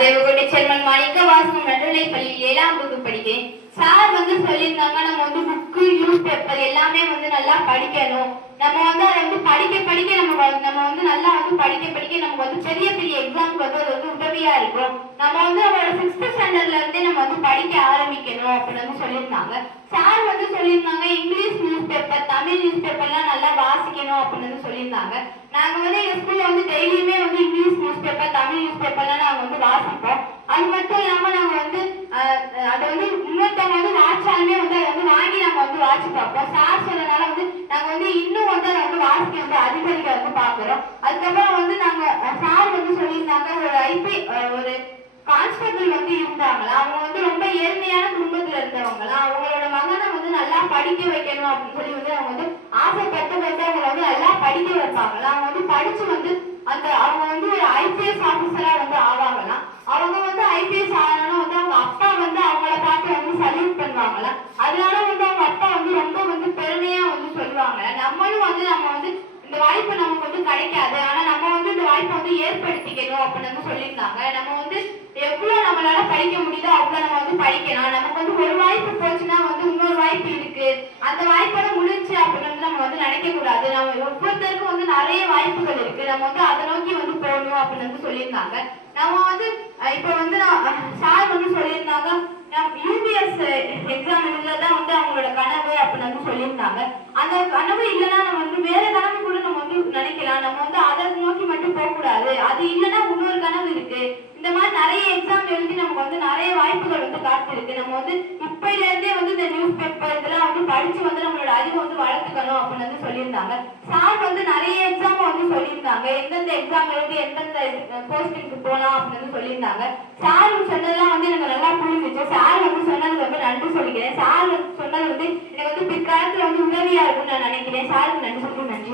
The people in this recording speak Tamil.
தேவகோட்டை செல்வன் மாணிக்க வாசகம் நடுநிலைப் பள்ளியில் 7ஆம் வகுப்பு படிக்கிறேன். சார் சொல்லியிருந்தாங்க, நம்ம புக்கு நியூஸ் பேப்பர் எல்லாமே நல்லா படிக்கணும். நம்ம அதை படிக்க படிக்க நம்ம நல்லா படிக்க படிக்க நமக்கு பெரிய பெரிய எக்ஸாம்க்கு அது உதவியா இருக்கும். நம்ம நம்மளோட 6th ஸ்டாண்டர்ட்ல இருந்தே நம்ம படிக்க ஆரம்பிக்கணும் அப்படின்னு சொல்லியிருந்தாங்க. சார் சொல்லியிருந்தாங்க, English news paper, Tamil news பேப்பர்லாம் நல்லா வாசிக்கணும் அப்படின்னு சொல்லியிருந்தாங்க. நாங்க எங்க ஸ்கூல்ல டெய்லியுமே English news paper, Tamil news பேப்பர்லாம் நாங்க வாசிப்போம். அது மட்டும் இல்லாம நாங்க அதை இன்னொருத்தவங்க வாட்சாலுமே அதை வாங்கி நாங்க வாட்சி பார்ப்போம். சார் சொன்னனால நாங்க இன்னும் அதை வாசிக்க அதிகரிக்க பாக்குறோம். அதுக்கப்புறம் நாங்க சார் சொல்லியிருந்தாங்க, ஒரு கான்ஸ்டபிள் இருந்தாங்களா. அவங்க ரொம்ப ஏழ்மையான குடும்பத்துல இருந்தவங்களா. அவங்களோட மகனை நல்லா படிக்க வைக்கணும் அப்படின்னு சொல்லி அவங்க ஆசைப்பட்டு அவங்களை நல்லா படிக்க வைப்பாங்களா. அவங்க படிச்சு அவங்க ஒரு ஐபிஎஸ் ஆபீசரா ஆவாங்களாம். அவங்க ஐபிஎஸ் ஆனாலும் அவங்க அப்பா அவங்கள பார்த்து சல்யூட் பண்ணுவாங்களா. அதனால அவங்க அப்பா ரொம்ப பெருமையா சொல்லுவாங்க, நம்மளும் நம்ம இந்த வாய்ப்பு நமக்கு கிடைக்காது, ஆனா நம்ம இந்த வாய்ப்பை ஏற்படுத்திக்கணும் அப்படின்னு சொல்லியிருந்தாங்க. நம்ம எவ்வளவு நம்மளால படிக்க முடியுதோ அவ்வளவு நம்ம படிக்கலாம். நமக்கு ஒரு வாய்ப்பு போச்சுன்னா இன்னொரு வாய்ப்பு இருக்கு, அந்த வாய்ப்போட முடிஞ்சு அப்படின்னு நம்ம நினைக்க கூடாது. நம்ம ஒவ்வொருத்தருக்கும் நிறைய வாய்ப்புகள் இருக்கு, நம்ம அதை நோக்கி போகணும் அப்படின்னு சொல்லியிருந்தாங்க. நம்ம இப்ப சார் சொல்லியிருந்தாங்க, யூபிஎஸ் எக்ஸாம் இதுலதான் அவங்களோட கனவு அப்படின்னு சொல்லியிருந்தாங்க. அந்த கனவு இல்லைன்னா நம்ம வேற கனவு கூட நம்ம நினைக்கலாம். நம்ம அதை நோக்கி மட்டும் போக கூடாது. அது இல்லைன்னா இன்னொரு கனவு இருக்கு. இந்த மாதிரி நிறைய எக்ஸாம் எழுதி நமக்கு நிறைய வாய்ப்புகள் காத்து இருக்கு. நம்ம இப்பையில இருந்தே இந்த நியூஸ் பேப்பர் இதெல்லாம் படிச்சு நம்மளோட அறிவை வளர்த்துக்கணும் அப்படின்னு சொல்லியிருந்தாங்க. சார் நிறைய எக்ஸாம் சொல்லியிருந்தாங்க, எந்தெந்த எக்ஸாம் எழுதி எந்தெந்த போஸ்டிங்க்கு போலாம் அப்படின்னு சொல்லியிருந்தாங்க. சார் சொன்னதெல்லாம் எனக்கு நல்லா புரிஞ்சிச்சு. சார் சொன்னது ரொம்ப நன்றி சொல்லிக்கிறேன். சார் சொன்னது எனக்கு பிற்காலத்துல உதவியா இருக்கும்னு நான் நினைக்கிறேன். சாருக்கு நன்றி சொல்லி நன்றி.